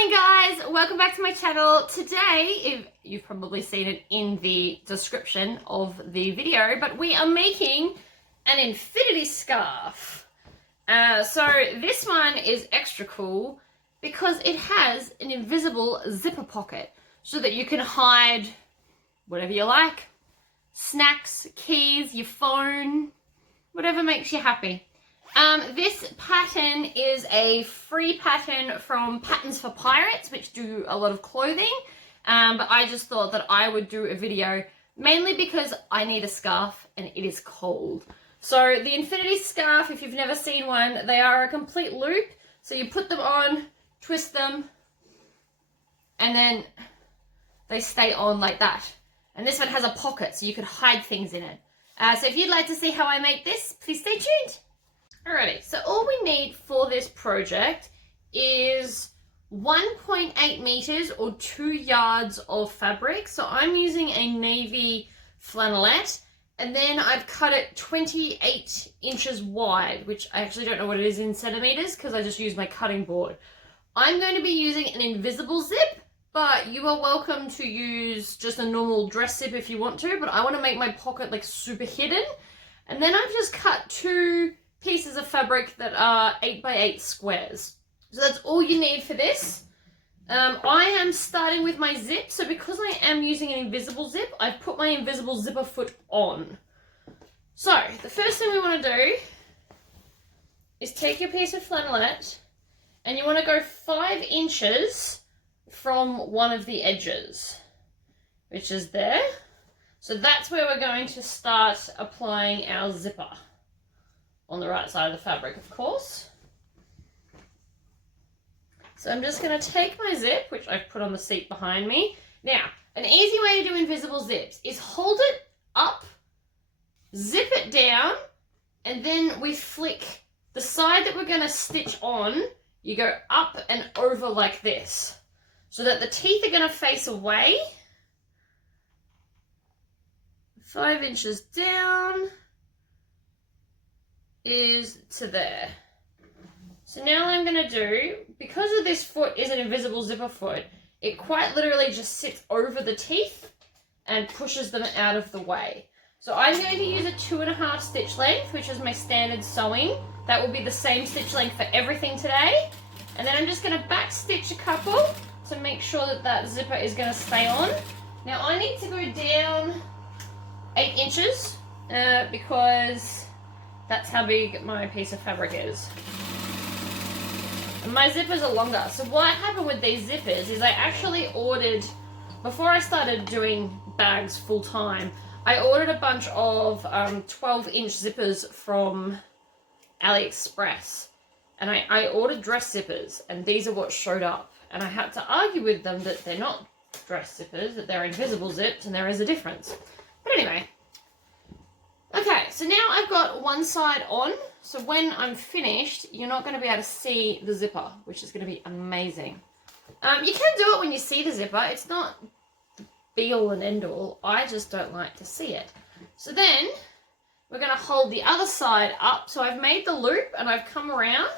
Morning guys, welcome back to my channel. Today, if you've probably seen it in the description of the video, but we are making an infinity scarf. So this one is extra cool because it has an invisible zipper pocket so that you can hide whatever you like. Snacks, keys, your phone, whatever makes you happy. This pattern is a free pattern from Patterns for Pirates, which do a lot of clothing, but I just thought that I would do a video mainly because I need a scarf and it is cold. So the infinity scarf, if you've never seen one, they are a complete loop. So you put them on, twist them, and then they stay on like that. And this one has a pocket so you could hide things in it. So if you'd like to see how I make this, please stay tuned. Alrighty, so all we need for this project is 1.8 meters or 2 yards of fabric. So I'm using a navy flannelette, and then I've cut it 28 inches wide, which I actually don't know what it is in centimeters because I just use my cutting board. I'm going to be using an invisible zip, but you are welcome to use just a normal dress zip if you want to, but I want to make my pocket like super hidden. And then I've just cut 2 pieces of fabric that are 8x8 squares. So that's all you need for this. I am starting with my zip, so because I am using an invisible zip, I've put my invisible zipper foot on. So the first thing we want to do is take your piece of flannelette and you want to go 5 inches from one of the edges, which is there. So that's where we're going to start applying our zipper. On the right side of the fabric, of course. So I'm just going to take my zip, which I've put on the seat behind me. Now, an easy way to do invisible zips is hold it up, zip it down, and then we flick the side that we're going to stitch on. You go up and over like this, so that the teeth are going to face away. 5 inches down is to there. So now I'm going to do, because of this foot is an invisible zipper foot, it quite literally just sits over the teeth and pushes them out of the way. So I'm going to use a 2.5 stitch length, which is my standard sewing. That will be the same stitch length for everything today. And then I'm just going to back stitch a couple to make sure that that zipper is going to stay on. Now I need to go down 8 inches because that's how big my piece of fabric is. And my zippers are longer. So what happened with these zippers is I actually ordered, before I started doing bags full time, I ordered a bunch of 12-inch zippers from AliExpress. And I ordered dress zippers, and these are what showed up. And I had to argue with them that they're not dress zippers, that they're invisible zips, and there is a difference. But anyway. Okay, so now I've got one side on, so when I'm finished, you're not going to be able to see the zipper, which is going to be amazing. You can do it when you see the zipper. It's not the be-all and end-all. I just don't like to see it. So then, we're going to hold the other side up. So I've made the loop and I've come around.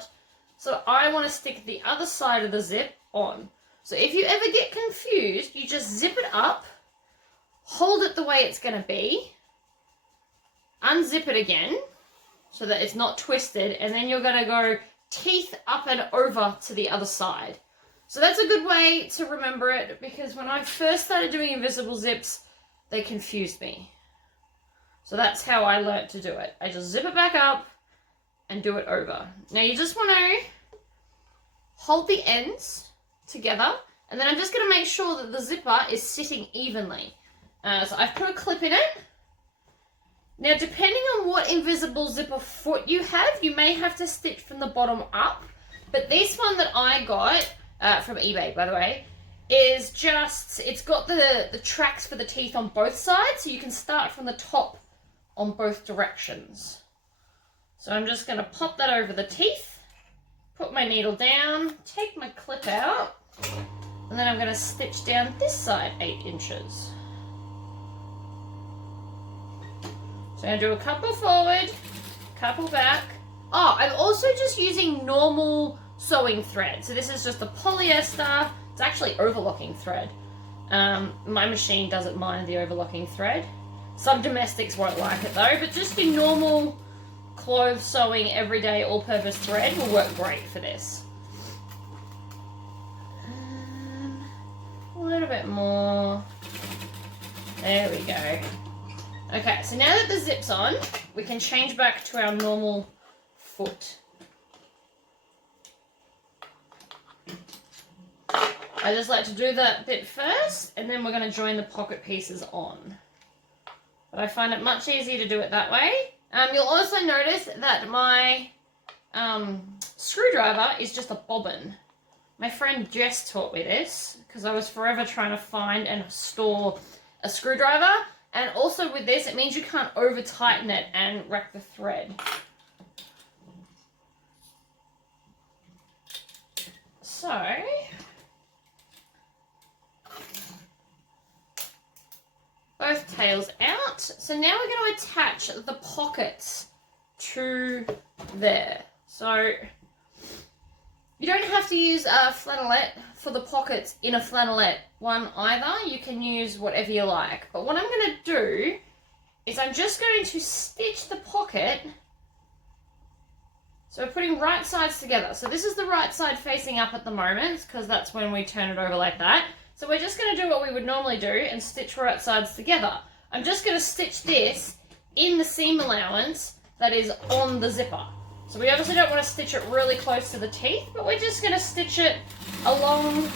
So I want to stick the other side of the zip on. So if you ever get confused, you just zip it up, hold it the way it's going to be, unzip it again so that it's not twisted, and then you're going to go teeth up and over to the other side. So that's a good way to remember it, because when I first started doing invisible zips, they confused me. So that's how I learnt to do it. I just zip it back up and do it over. Now you just want to hold the ends together, and then I'm just going to make sure that the zipper is sitting evenly. So I've put a clip in it. Now, depending on what invisible zipper foot you have, you may have to stitch from the bottom up. But this one that I got from eBay, by the way, is just, it's got the tracks for the teeth on both sides, so you can start from the top on both directions. So I'm just going to pop that over the teeth, put my needle down, take my clip out, and then I'm going to stitch down this side 8 inches. So I'm going to do a couple forward, couple back. Oh, I'm also just using normal sewing thread. So this is just a polyester. It's actually overlocking thread. My machine doesn't mind the overlocking thread. Some domestics won't like it though, but just your normal clothes sewing everyday all-purpose thread will work great for this. A little bit more. There we go. Okay, so now that the zip's on, we can change back to our normal foot. I just like to do that bit first, and then we're going to join the pocket pieces on. But I find it much easier to do it that way. You'll also notice that my screwdriver is just a bobbin. My friend Jess taught me this because I was forever trying to find and store a screwdriver. And also with this, it means you can't over tighten it and wreck the thread. So, both tails out. So now we're going to attach the pockets to there. So you don't have to use a flannelette for the pockets in a flannelette one either. You can use whatever you like. But what I'm going to do is I'm just going to stitch the pocket. So we're putting right sides together. So this is the right side facing up at the moment because that's when we turn it over like that. So we're just going to do what we would normally do and stitch right sides together. I'm just going to stitch this in the seam allowance that is on the zipper. So we obviously don't want to stitch it really close to the teeth, but we're just going to stitch it along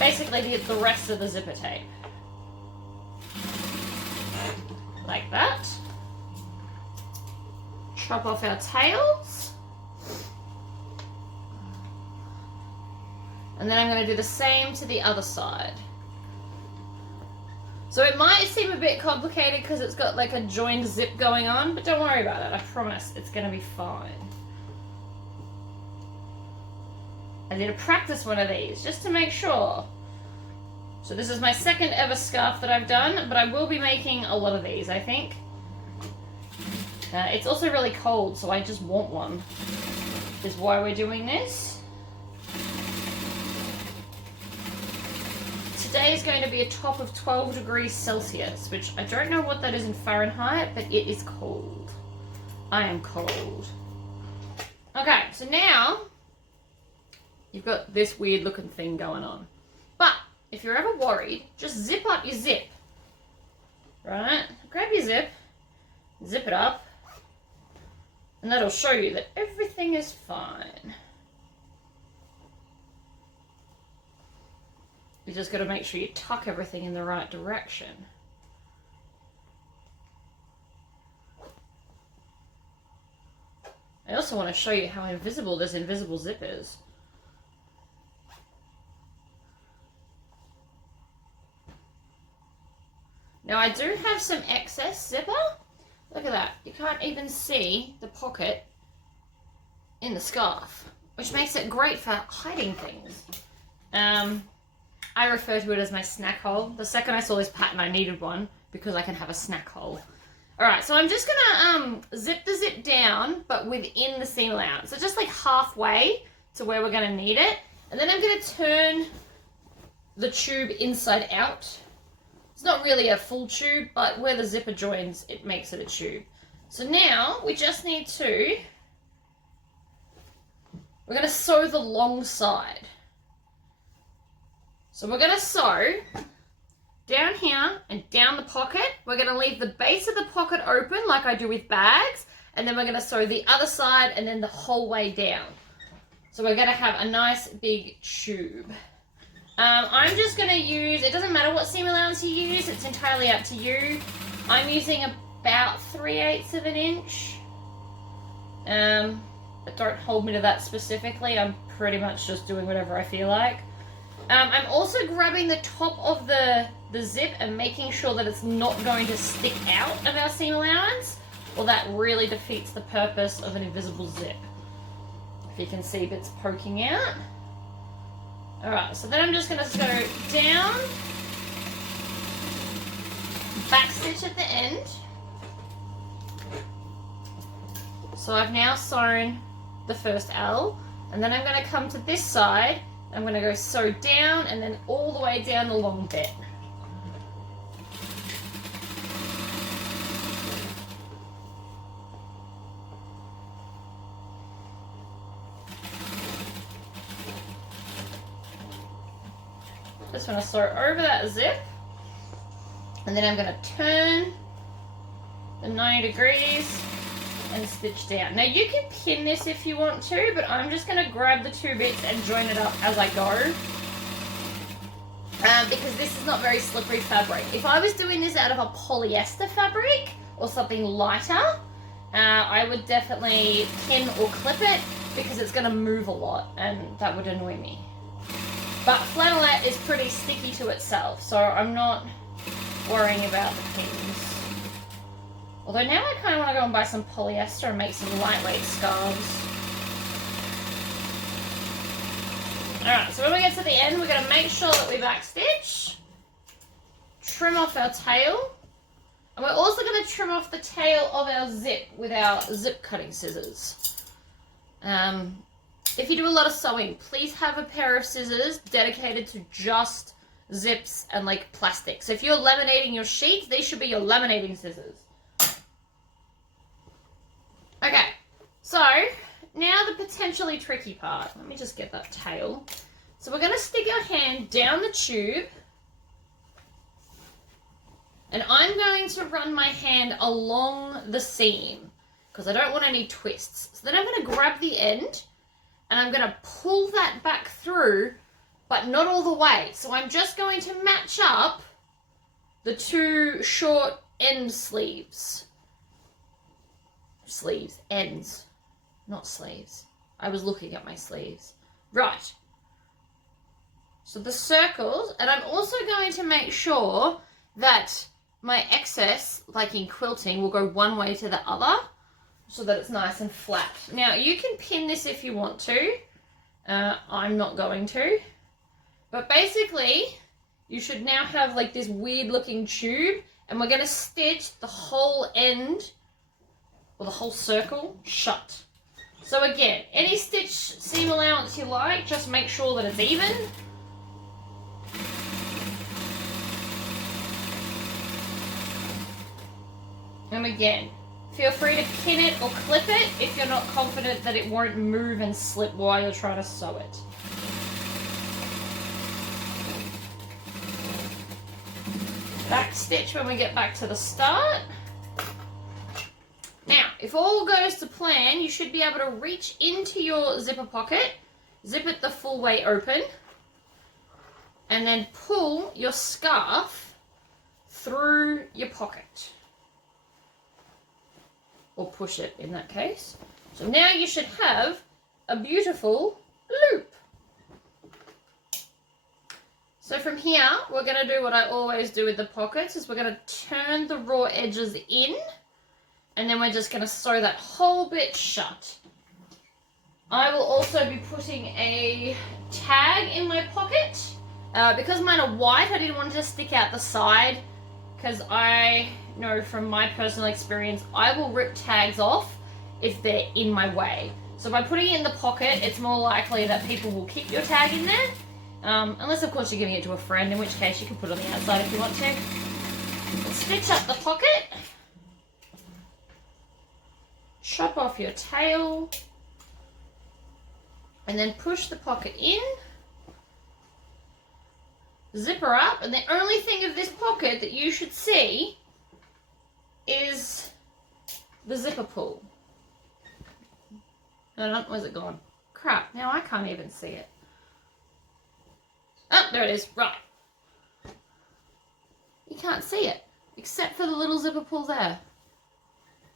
basically the rest of the zipper tape. Like that. Chop off our tails. And then I'm going to do the same to the other side. So it might seem a bit complicated because it's got like a joined zip going on, but don't worry about it. I promise it's going to be fine. I need to practice one of these just to make sure. So this is my second ever scarf that I've done, but I will be making a lot of these, I think. It's also really cold, so I just want one, is why we're doing this. Today is going to be a top of 12 degrees Celsius, which I don't know what that is in Fahrenheit, but it is cold. I am cold. Okay, so now you've got this weird looking thing going on. But if you're ever worried, just zip up your zip. Right? Grab your zip, zip it up, and that'll show you that everything is fine. You just got to make sure you tuck everything in the right direction. I also want to show you how invisible this invisible zip is. Now I do have some excess zipper. Look at that. You can't even see the pocket in the scarf, which makes it great for hiding things. I refer to it as my snack hole. The second I saw this pattern, I needed one because I can have a snack hole. Alright, so I'm just going to zip the zip down, but within the seam allowance. So just like halfway to where we're going to need it. And then I'm going to turn the tube inside out. It's not really a full tube, but where the zipper joins, it makes it a tube. So now we just need to, we're going to sew the long side. So we're going to sew down here and down the pocket. We're going to leave the base of the pocket open like I do with bags. And then we're going to sew the other side and then the whole way down. So we're going to have a nice big tube. I'm just going to use, it doesn't matter what seam allowance you use, it's entirely up to you. I'm using about 3/8 of an inch. But don't hold me to that specifically. I'm pretty much just doing whatever I feel like. I'm also grabbing the top of the zip and making sure that it's not going to stick out of our seam allowance, or that really defeats the purpose of an invisible zip. If you can see bits poking out. Alright, so then I'm just going to go down, back stitch at the end. So I've now sewn the first L, And then I'm going to come to this side. I'm going to go sew down and then all the way down the long bit. Just want to sew over that zip. And then I'm going to turn the 90 degrees and stitch down. Now you can pin this if you want to, but I'm just going to grab the two bits and join it up as I go. Because this is not very slippery fabric. If I was doing this out of a polyester fabric or something lighter, I would definitely pin or clip it because it's going to move a lot and that would annoy me. But flannelette is pretty sticky to itself, so I'm not worrying about the pins. Although now I kind of want to go and buy some polyester and make some lightweight scarves. Alright, so when we get to the end, we're going to make sure that we backstitch, trim off our tail, and we're also going to trim off the tail of our zip with our zip cutting scissors. If you do a lot of sewing, please have a pair of scissors dedicated to just zips and like plastic. So if you're laminating your sheets, these should be your laminating scissors. Okay, so now the potentially tricky part. Let me just get that tail. So we're going to stick our hand down the tube. And I'm going to run my hand along the seam because I don't want any twists. So then I'm going to grab the end and I'm going to pull that back through, but not all the way. So I'm just going to match up the two short end sleeves. Ends, not sleeves. I was looking at my sleeves. Right. So the circles, and I'm also going to make sure that my excess, like in quilting, will go one way to the other so that it's nice and flat. Now, you can pin this if you want to. I'm not going to. But basically, you should now have like this weird looking tube, and we're going to stitch the whole end or the whole circle shut. So again, any stitch seam allowance you like, just make sure that it's even. And again, feel free to pin it or clip it if you're not confident that it won't move and slip while you're trying to sew it. Back stitch when we get back to the start. Now, if all goes to plan, you should be able to reach into your zipper pocket, zip it the full way open, and then pull your scarf through your pocket. Or push it in that case. So now you should have a beautiful loop. So from here, we're going to do what I always do with the pockets, is we're going to turn the raw edges in, and then we're just going to sew that whole bit shut. I will also be putting a tag in my pocket. Because mine are white, I didn't want it to stick out the side, because I know from my personal experience, I will rip tags off if they're in my way. So by putting it in the pocket, it's more likely that people will keep your tag in there. Unless, of course, you're giving it to a friend, in which case you can put it on the outside if you want to. Stitch up the pocket. Chop off your tail. And then push the pocket in. Zipper up. And the only thing of this pocket that you should see is the zipper pull. Where's it gone? Crap, now I can't even see it. Oh, there it is. Right. You can't see it, except for the little zipper pull there.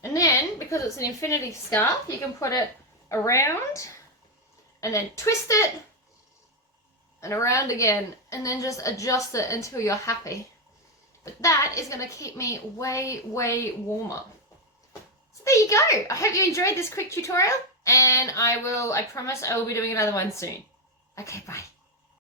And then, because it's an infinity scarf, you can put it around, and then twist it, and around again, and then just adjust it until you're happy. But that is going to keep me way, way warmer. So there you go. I hope you enjoyed this quick tutorial, and I promise I will be doing another one soon. Okay, bye.